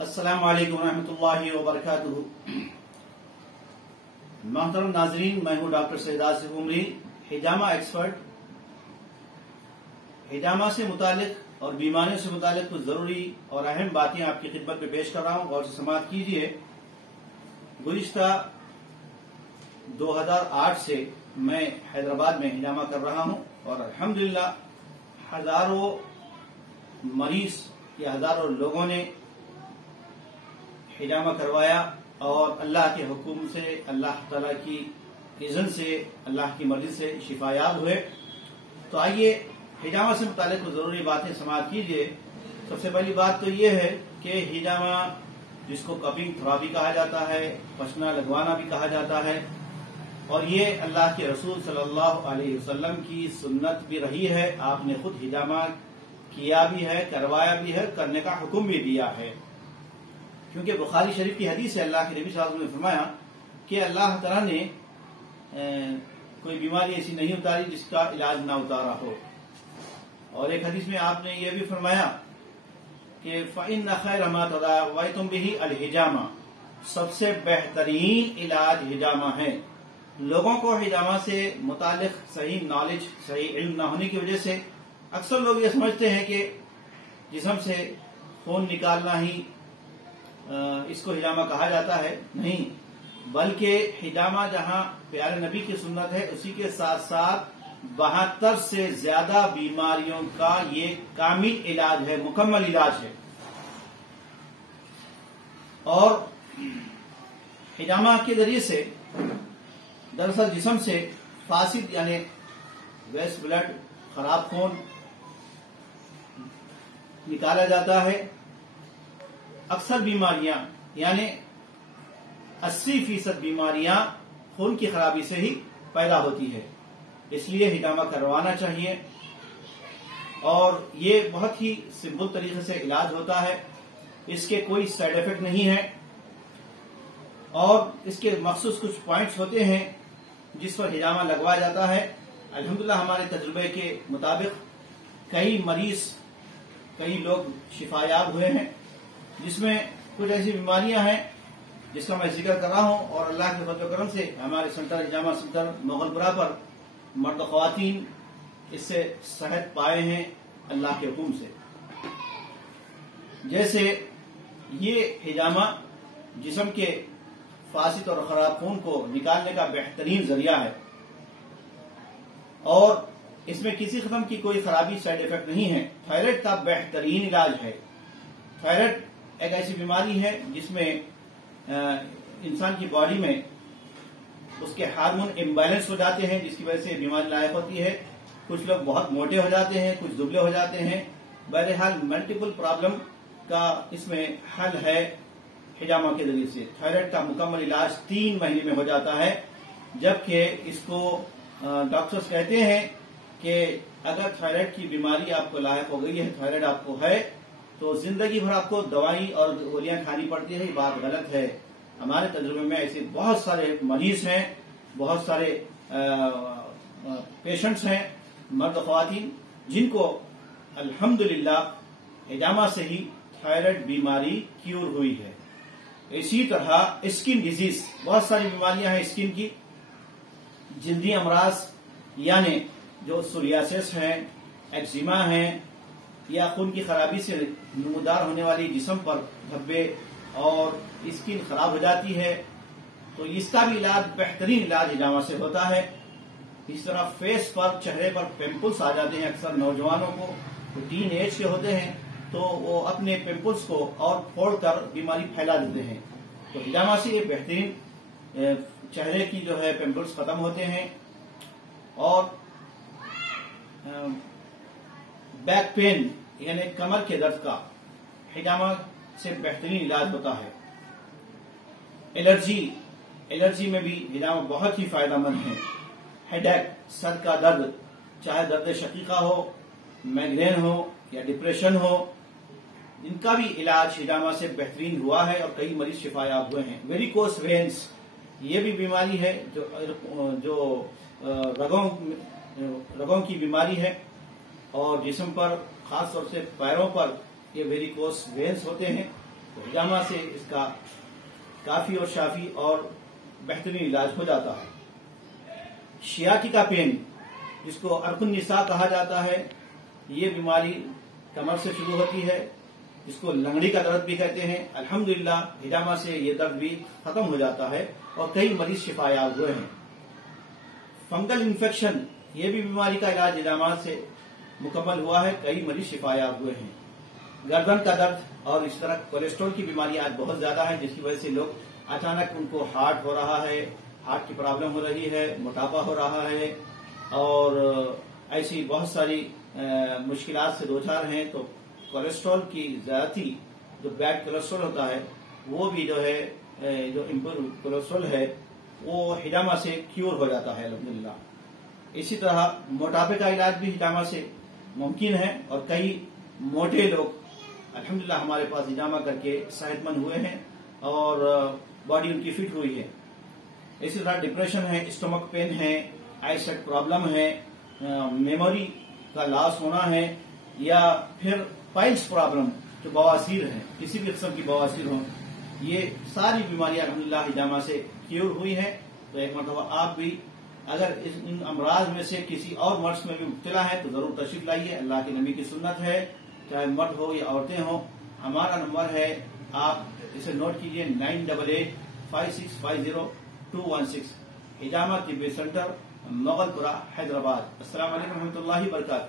अस्सलामु अलैकुम रहमतुल्लाहि व बरकातुहू। मोहतरम नाजरीन, मैं हूं डॉक्टर सैयद आसिफ उमरी, हिजामा एक्सपर्ट। हिजामा से मुतालिक और बीमारियों से मुतालिक कुछ जरूरी और अहम बातें आपकी खिदमत में पेश कर रहा हूं, गौर से समाअत कीजिए। गुज़िश्ता 2008 से मैं हैदराबाद में हिजामा कर रहा हूं और अल्हम्दुलिल्लाह हजारों मरीज या हजारों लोगों ने हिजामा करवाया और अल्लाह के हुक्म से, अल्लाह ताला की इज़्न से, अल्लाह की मर्जी से शिफायाब हुए। तो आइए हिजामा से मुतालिक जरूरी बातें समाअत कीजिए। सबसे पहली बात तो ये है कि हिजामा, जिसको कपिंग थेरेपी कहा जाता है, पसीना लगवाना भी कहा जाता है, और ये अल्लाह के रसूल सल्लल्लाहु अलैहि वसल्लम की सुन्नत भी रही है। आपने खुद हिजामा किया भी है, करवाया भी है, करने का हुक्म भी दिया है। क्योंकि बुखारी शरीफ की हदीस है, अल्लाह के नबी सल्लल्लाहु अलैहि वसल्लम ने फरमाया कि अल्लाह ताला ने कोई बीमारी ऐसी नहीं उतारी जिसका इलाज ना उतारा हो। और एक हदीस में आपने ये भी फरमाया कि फ़इन्न खैर मा तदावयतुम बिही अल हिजामा, सबसे बेहतरीन इलाज हिजामा है। लोगों को हिजामा से मुतालिक सही नॉलेज, सही इल्म न होने की वजह से अक्सर लोग ये समझते हैं कि जिस्म से खून निकालना ही इसको हिजामा कहा जाता है। नहीं, बल्कि हिजामा जहां प्यारे नबी की सुन्नत है, उसी के साथ साथ 72 से ज्यादा बीमारियों का ये कामिल इलाज है, मुकम्मल इलाज है। और हिजामा के जरिए से दरअसल जिस्म से फासिद यानी वेस्ट ब्लड, खराब खून निकाला जाता है। अक्सर बीमारियां यानी 80% बीमारियां खून की खराबी से ही पैदा होती है, इसलिए हिजामा करवाना चाहिए। और ये बहुत ही सिंपल तरीके से इलाज होता है, इसके कोई साइड इफेक्ट नहीं है। और इसके मखसूस कुछ पॉइंट्स होते हैं जिस पर हिजामा लगवाया जाता है। अल्हम्दुलिल्लाह हमारे तजुर्बे के मुताबिक कई लोग शिफायाब हुए हैं, जिसमें कुछ ऐसी बीमारियां हैं जिसका मैं जिक्र कर रहा हूं। और अल्लाह के फज़ल करम से हमारे सेंटर हिजामा सेंटर मोगलपुरा पर मर्द और ख़वातीन इससे सेहत पाए हैं अल्लाह के हुक्म से। जैसे ये हिजामा जिस्म के फासिद और खराब खून को निकालने का बेहतरीन जरिया है और इसमें किसी किस्म की कोई खराबी, साइड इफेक्ट नहीं है। थायराइड का बेहतरीन इलाज है। थायराइड एक ऐसी बीमारी है जिसमें इंसान की बॉडी में उसके हार्मोन इम्बैलेंस हो जाते हैं, जिसकी वजह से बीमारी लायक होती है। कुछ लोग बहुत मोटे हो जाते हैं, कुछ दुबले हो जाते हैं। बहरहाल मल्टीपल प्रॉब्लम का इसमें हल है हिजामा के जरिए से। थायराइड का मुकम्मल इलाज 3 महीने में हो जाता है, जबकि इसको डॉक्टर्स कहते हैं कि अगर थायराइड की बीमारी आपको लायक हो गई है, थायराइड आपको है, तो जिंदगी भर आपको दवाई और गोलियां खानी पड़ती है। ये बात गलत है। हमारे तजुर्बे में ऐसे बहुत सारे मरीज हैं, बहुत सारे पेशेंट्स हैं, मर्द ख़वातीन, जिनको अल्हम्दुलिल्लाह हिजामा से ही थायराइड बीमारी क्यूर हुई है। इसी तरह स्किन डिजीज, बहुत सारी बीमारियां हैं स्किन की, जिल्दी अमराज यानी जो सोरियासिस है, एक्जिमा है, या खून की खराबी से नमूदार होने वाली जिस्म पर धब्बे और स्किन खराब हो जाती है, तो इसका भी इलाज, बेहतरीन इलाज हिजामा से होता है। इस तरह फेस पर, चेहरे पर पिंपल्स आ जाते हैं अक्सर नौजवानों को, तो टीन एज के होते हैं, तो वो अपने पिंपल्स को और फोड़कर बीमारी फैला देते हैं। तो हिजामा से ये बेहतरीन चेहरे की जो है पिंपल्स खत्म होते हैं। और बैक पेन यानी कमर के दर्द का हिजामा से बेहतरीन इलाज होता है। एलर्जी में भी हिजामा बहुत ही फायदेमंद है। हेडेक, सर का दर्द, चाहे दर्द शकीका हो, माइग्रेन हो या डिप्रेशन हो, इनका भी इलाज हिजामा से बेहतरीन हुआ है और कई मरीज शिफायाब हुए हैं। वेरिकोस वेन्स, ये भी बीमारी है जो रगों की बीमारी है और जिस्म पर, खास तौर से पैरों पर ये वेरिकोस वेन्स होते हैं। تو حجامہ سے اس کا کافی اور شافی اور بہترین علاج ہو جاتا ہے۔ شیاٹیکا پین جس کو عرق النساء کہا جاتا ہے، یہ بیماری کمر سے شروع ہوتی ہے، جس کو لنگڑی کا درد بھی کہتے ہیں۔ الحمدللہ حجامہ سے یہ درد بھی ختم ہو جاتا ہے اور کئی مریض شفا یاب ہوئے ہیں۔ فنگل انفیکشن، یہ بھی بیماری کا علاج حجامہ سے مکمل ہوا ہے، کئی مریض شفا یاب ہوئے ہیں۔ گردن کا درد اور اس طرح کولیسٹرول کی بیماری آج بہت زیادہ ہے، جس کی وجہ سے لوگ اچانک ان کو ہارٹ ہو رہا ہے، ہارٹ کی پرابلم ہو رہی ہے، موٹاپا ہو رہا ہے اور ایسی بہت ساری مشکلات سے دوچار ہیں۔ تو کولیسٹرول کی زیادتی، جو بیڈ کولیسٹرول ہوتا ہے، وہ بھی جو ہے جو امپور کولیسٹرول ہے وہ حجامہ سے کیور ہو جاتا ہے الحمدللہ۔ اسی طرح موٹاپے کا علاج بھی حجامہ سے ممکن ہے اور کئی موٹے لوگ الحمدللہ ہمارے پاس حجامہ کر کے صحت مند ہوئے ہیں اور باڈی ان کی فٹ ہوئی ہے۔ اسی طرح ڈپریشن ہے، اسٹمک پین ہے، آئی سیٹ پرابلم ہے، میموری کا لاس ہونا ہے، یا پھر پائلس پرابلم جو بواسیر ہے، کسی بھی قسم کی بواسیر ہو، یہ ساری بیماریاں الحمدللہ حجامہ سے کیور ہوئی ہے۔ تو ایک مرتبہ آپ بھی اگر ان امراض میں سے کسی اور مرض میں بھی مبتلا ہے تو ضرور تشریف لائیے۔ اللہ کے نبی کی سنت ہے، چاہے مرد ہو یا عورتیں ہوں۔ ہمارا نمبر ہے، آپ اسے نوٹ کیجئے، 9885650216، حجامہ طبی سینٹر، مغل پورہ، حیدرآباد۔ السلام علیکم ورحمۃ اللہ وبرکاتہ۔